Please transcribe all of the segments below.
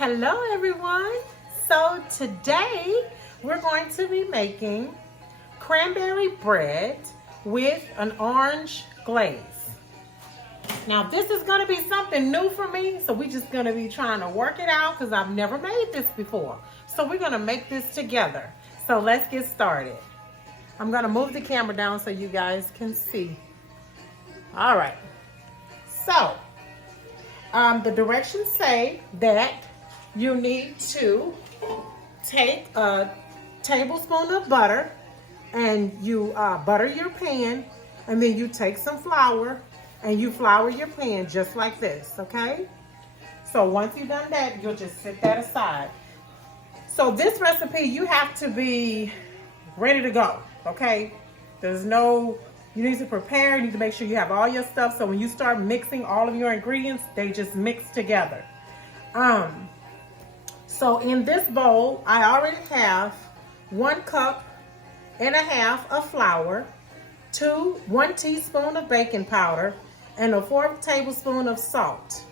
Hello everyone. So today we're going to be making cranberry bread with an orange glaze. Now this is going to be something new for me, so we're just going to be trying to work it out because I've never made this before. So we're going to make this together. So let's get started. I'm going to move the camera down so you guys can see. All right. So the directions say that you need to take a tablespoon of butter and you butter your pan, and then you take some flour and you flour your pan just like this, okay? So once you've done that, you'll just set that aside. So this recipe, you have to be ready to go, okay? You need to prepare, you need to make sure you have all your stuff, so when you start mixing all of your ingredients, they just mix together. So in this bowl, I already have 1.5 cups of flour, 1 teaspoon of baking powder, and a 4 tablespoons of salt.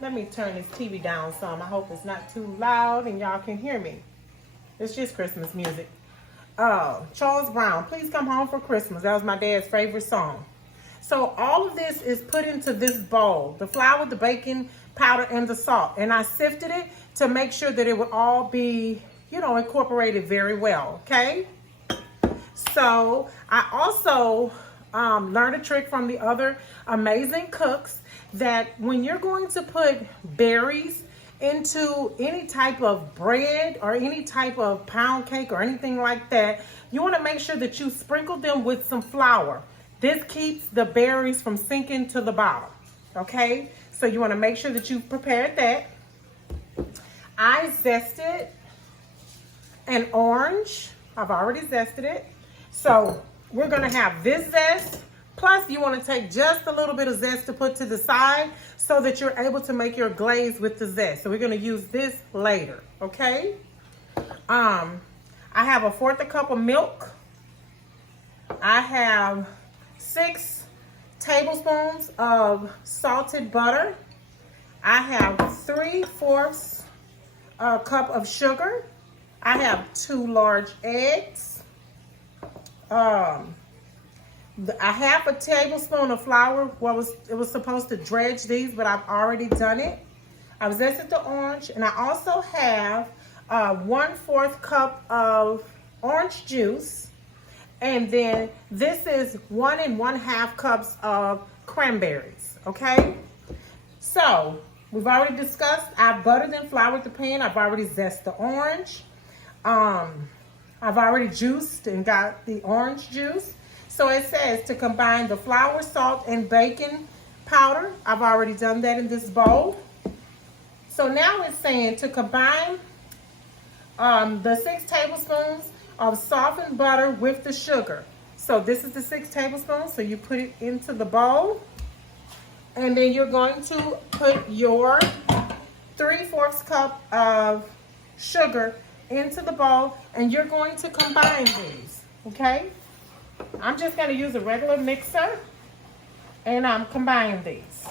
Let me turn this TV down some. I hope it's not too loud and y'all can hear me. It's just Christmas music. Charles Brown, Please Come Home for Christmas. That was my dad's favorite song. So all of this is put into this bowl. The flour, the baking powder, and the salt. And I sifted it to make sure that it would all be, incorporated very well, okay? So I also learned a trick from the other amazing cooks that when you're going to put berries into any type of bread or any type of pound cake or anything like that, you want to make sure that you sprinkle them with some flour. This keeps the berries from sinking to the bottom, okay? So you want to make sure that you've prepared that. I zested an orange. I've already zested it. So we're going to have this zest. Plus you want to take just a little bit of zest to put to the side so that you're able to make your glaze with the zest. So we're going to use this later, okay? I have a 1/4 cup of milk. I have 6 tablespoons of salted butter. I have 3/4 cup of sugar. I have 2 large eggs. A 1/2 tablespoon of flour. It was supposed to dredge these, but I've already done it. I've zested the orange, and I also have 1/4 cup of orange juice. And then this is 1 1/2 cups of cranberries, okay? So we've already discussed, I've buttered and floured the pan. I've already zested the orange. I've already juiced and got the orange juice. So it says to combine the flour, salt, and baking powder. I've already done that in this bowl. So now it's saying to combine the 6 tablespoons of softened butter with the sugar. So this is the 6 tablespoons. So you put it into the bowl. And then you're going to put your 3/4 cup of sugar into the bowl. And you're going to combine these, okay? I'm just going to use a regular mixer. And I'm combining these.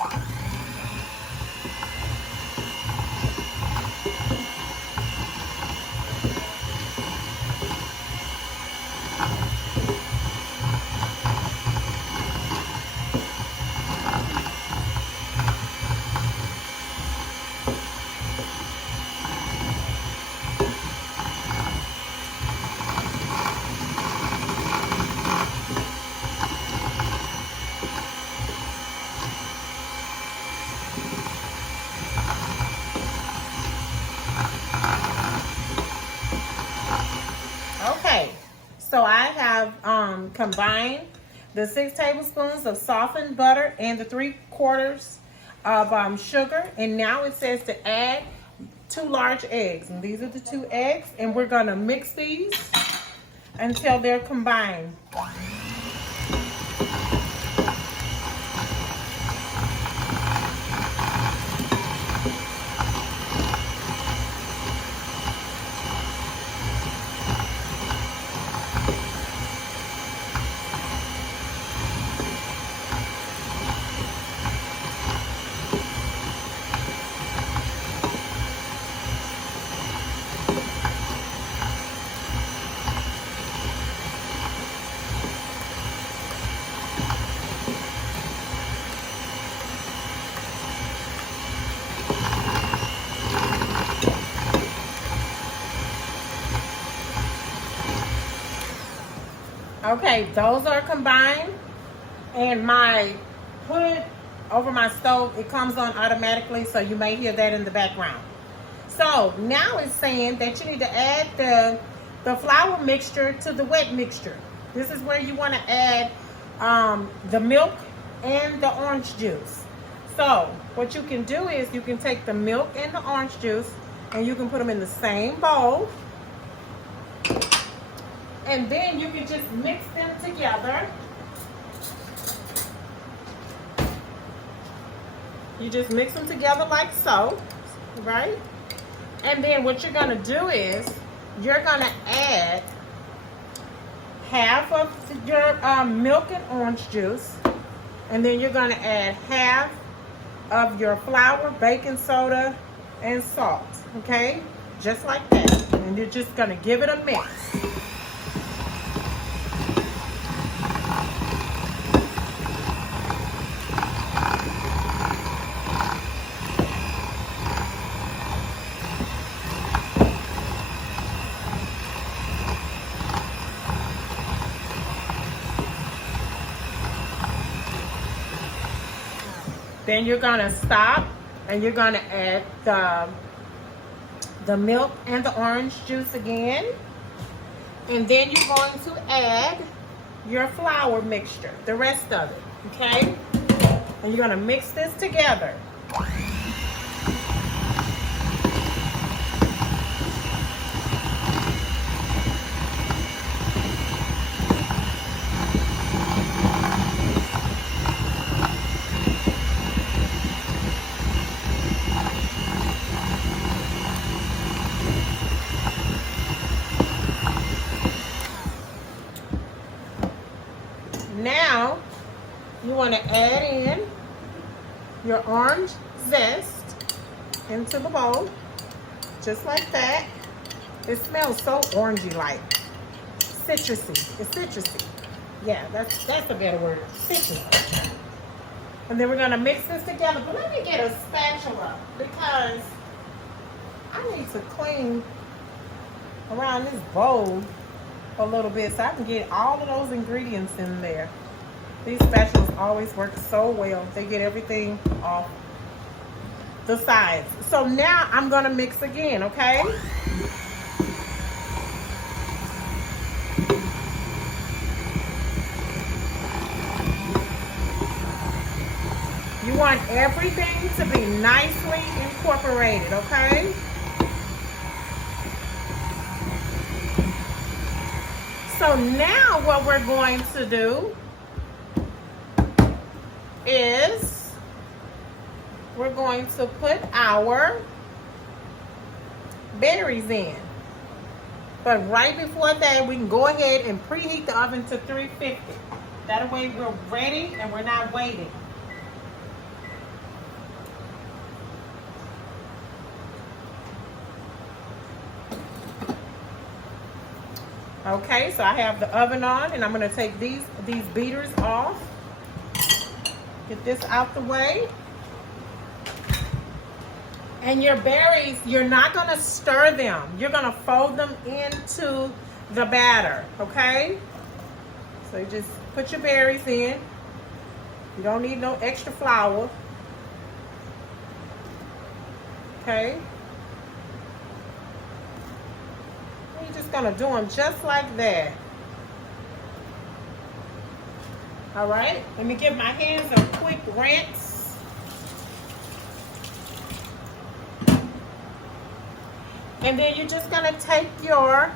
Okay, so I have combined the 6 tablespoons of softened butter and the 3/4 of sugar, and now it says to add 2 large eggs, and these are the 2 eggs, and we're gonna mix these until they're combined. Okay, those are combined, and my hood over my stove, it comes on automatically, so you may hear that in the background. So now it's saying that you need to add the flour mixture to the wet mixture. This is where you want to add the milk and the orange juice. So what you can do is you can take the milk and the orange juice and you can put them in the same bowl. And then you can just mix them together. You just mix them together like so, right? And then what you're gonna do is you're gonna add half of your milk and orange juice, and then you're gonna add half of your flour, baking soda, and salt, okay? Just like that. And you're just gonna give it a mix. Then you're gonna stop and you're gonna add the milk and the orange juice again. And then you're going to add your flour mixture, the rest of it, okay? And you're gonna mix this together. Now, you want to add in your orange zest into the bowl, just like that. It smells so orangey-like, citrusy. It's citrusy. Yeah, that's a better word, citrusy. And then we're gonna mix this together. But let me get a spatula because I need to clean around this bowl a little bit so I can get all of those ingredients in there. These spatulas always work so well. They get everything off the sides. So now I'm gonna mix again, okay? You want everything to be nicely incorporated, okay? So now what we're going to do is we're going to put our berries in. But right before that, we can go ahead and preheat the oven to 350. That way we're ready and we're not waiting. Okay, so I have the oven on and I'm gonna take these beaters off. Get this out the way. And your berries, you're not gonna stir them. You're gonna fold them into the batter, okay? So you just put your berries in. You don't need no extra flour. Okay? You're just gonna do them just like that. All right, let me give my hands a quick rinse. And then you're just gonna take your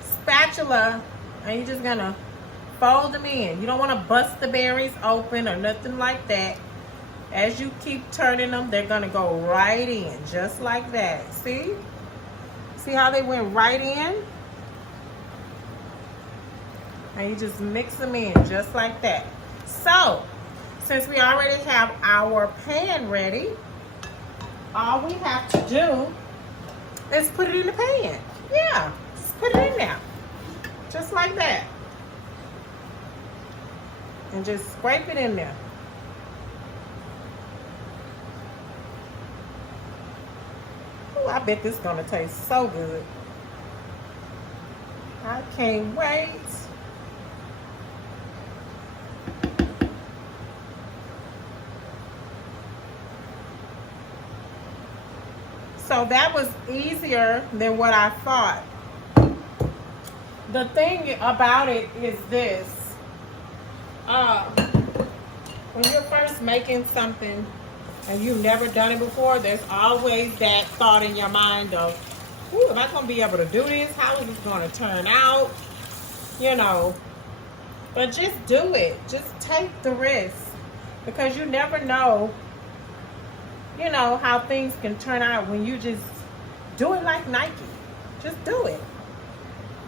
spatula and you're just gonna fold them in. You don't wanna bust the berries open or nothing like that. As you keep turning them, they're gonna go right in, just like that. See? See how they went right in? And you just mix them in just like that. So, since we already have our pan ready, all we have to do is put it in the pan. Yeah, just put it in there. Just like that. And just scrape it in there. Ooh, I bet this is gonna taste so good. I can't wait. So that was easier than what I thought. The thing about it is this. When you're first making something and you've never done it before, there's always that thought in your mind of, ooh, am I going to be able to do this? How is this going to turn out? You know. But just do it. Just take the risk. Because you never know, you know, how things can turn out when you just do it like Nike. Just do it.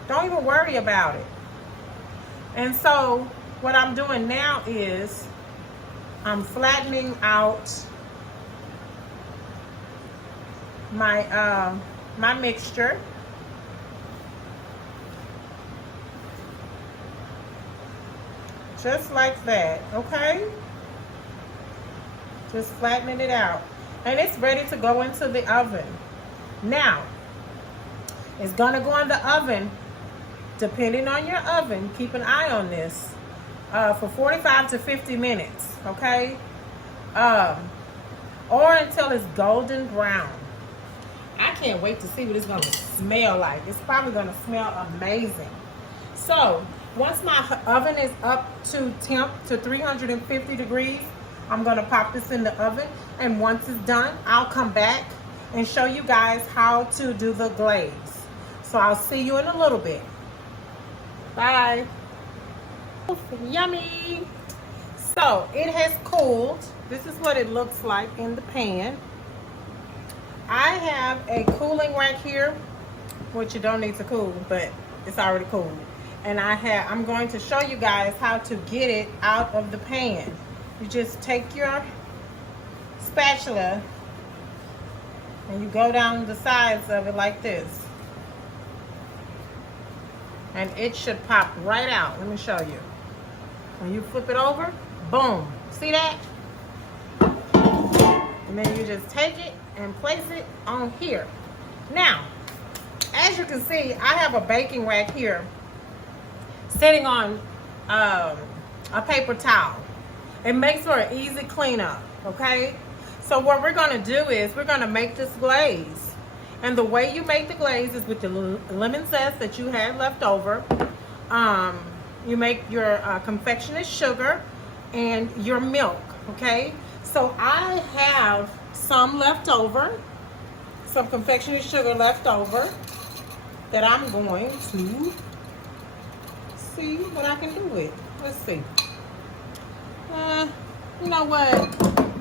Don't even worry about it. And so what I'm doing now is I'm flattening out my my mixture. Just like that, okay? Just flattening it out. And it's ready to go into the oven. Now, it's gonna go in the oven, depending on your oven, keep an eye on this, for 45 to 50 minutes, okay? Or until it's golden brown. I can't wait to see what it's gonna smell like. It's probably gonna smell amazing. So, once my oven is up to temp to 350 degrees, I'm gonna pop this in the oven. And once it's done, I'll come back and show you guys how to do the glaze. So I'll see you in a little bit. Bye. Yummy. So it has cooled. This is what it looks like in the pan. I have a cooling rack here, which you don't need to cool, but it's already cooled. And I'm going to show you guys how to get it out of the pan. You just take your spatula and you go down the sides of it like this. And it should pop right out. Let me show you. When you flip it over, boom. See that? And then you just take it and place it on here. Now, as you can see, I have a baking rack here sitting on a paper towel. It makes for an easy cleanup, okay? So what we're gonna do is we're gonna make this glaze. And the way you make the glaze is with the lemon zest that you had left over. You make your confectioner's sugar and your milk, okay? So I have some left over, some confectioner's sugar left over that I'm going to see what I can do with. Let's see. You know what? I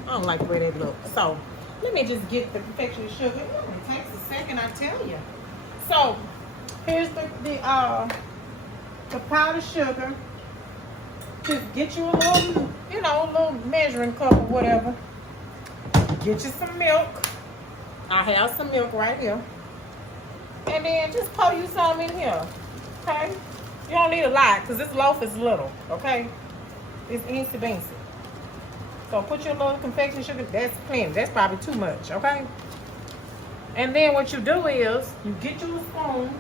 don't like the way they look. So let me just get the confectioner's sugar. It takes a second, I tell you. So here's the powdered sugar. Just get you a little, you know, a little measuring cup or whatever. Get you some milk. I have some milk right here. And then just pour you some in here, okay? You don't need a lot because this loaf is little, okay? It's eensy beensy. So put your little confection sugar, that's plenty. That's probably too much, okay? And then what you do is you get you a spoon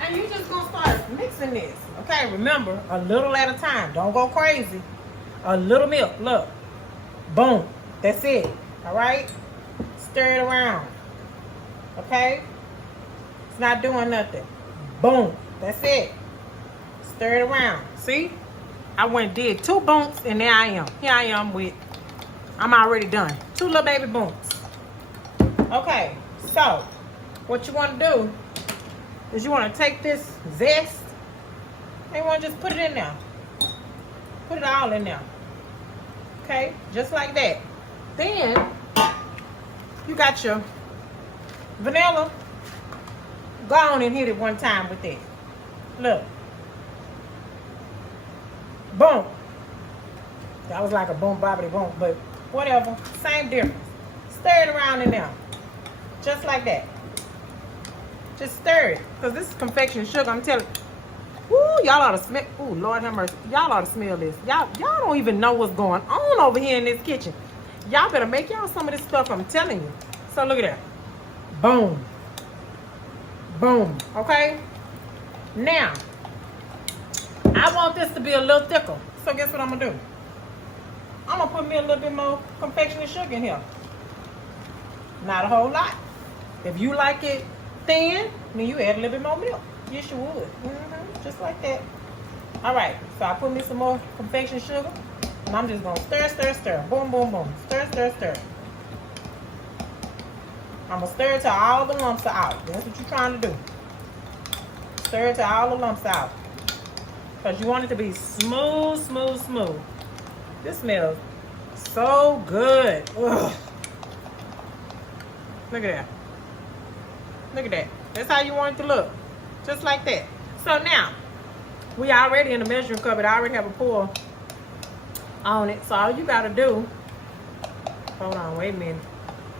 and you just gonna start mixing this, okay? Remember, a little at a time. Don't go crazy. A little milk, look. Boom. That's it, all right? Stir it around, okay? It's not doing nothing. Boom. That's it. Stir it around. See? I went and did 2 booms and there I am. Here I am with, I'm already done. 2 little baby booms. Okay, so what you want to do is you want to take this zest and you want to just put it in there. Put it all in there. Okay, just like that. Then you got your vanilla. Go on and hit it one time with it. Look. Boom. That was like a boom, bobbity, boom, but whatever. Same difference. Stir it around in there. Just like that. Just stir it. Because this is confection sugar, I'm telling you. Woo, y'all ought to smell. Ooh, Lord have mercy. Y'all ought to smell this. Y'all don't even know what's going on over here in this kitchen. Y'all better make y'all some of this stuff, I'm telling you. So look at that. Boom. Boom. Okay? Now, I want this to be a little thicker. So guess what I'm gonna do? I'm gonna put me a little bit more confectionery sugar in here. Not a whole lot. If you like it thin, then you add a little bit more milk. Yes, you would. Just like that. All right, so I put me some more confectionery sugar, and I'm just gonna stir, stir, stir. Boom, boom, boom. Stir, stir, stir. I'm gonna stir it till all the lumps are out. That's what you're trying to do. Stir it till all the lumps are out. Because you want it to be smooth, smooth, smooth. This smells so good. Ugh. Look at that. Look at that. That's how you want it to look. Just like that. So now, we already in the measuring cup. I already have a pour on it. So all you got to do, hold on, wait a minute.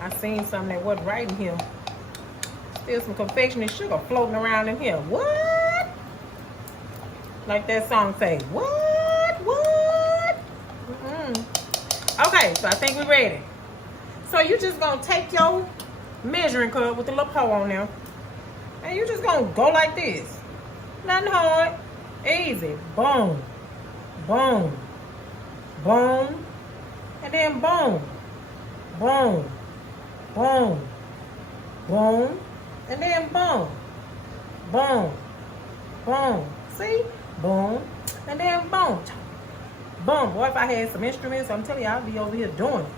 I seen something that wasn't right in here. Still some confectionery sugar floating around in here. What? Like that song say, what? What? Okay, so I think we're ready. So you just gonna take your measuring cup with the little pour on there, and you just gonna go like this. Nothing hard. Easy. Boom. Boom. Boom. And then boom. Boom. Boom. Boom. And then boom. Boom. Boom. See? Boom. And then boom. Boom. Boy, if I had some instruments, I'm telling you, I'd be over here doing it.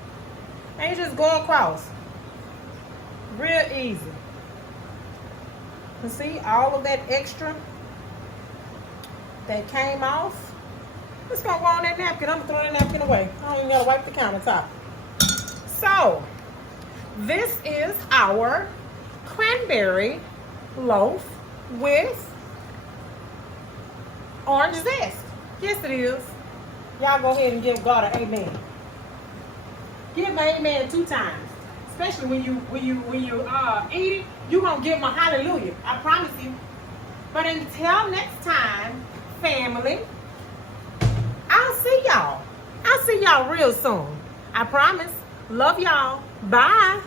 And you just go across. Real easy. You see all of that extra that came off? It's gonna go on that napkin. I'm gonna throw that napkin away. I don't even gotta wipe the countertop. So, this is our cranberry loaf with orange zest. Yes, it is. Y'all go ahead and give God an amen. Give him an amen 2 times. Especially when you eat it, you gonna give him a hallelujah. I promise you. But until next time, family, I'll see y'all. I'll see y'all real soon. I promise. Love y'all. Bye.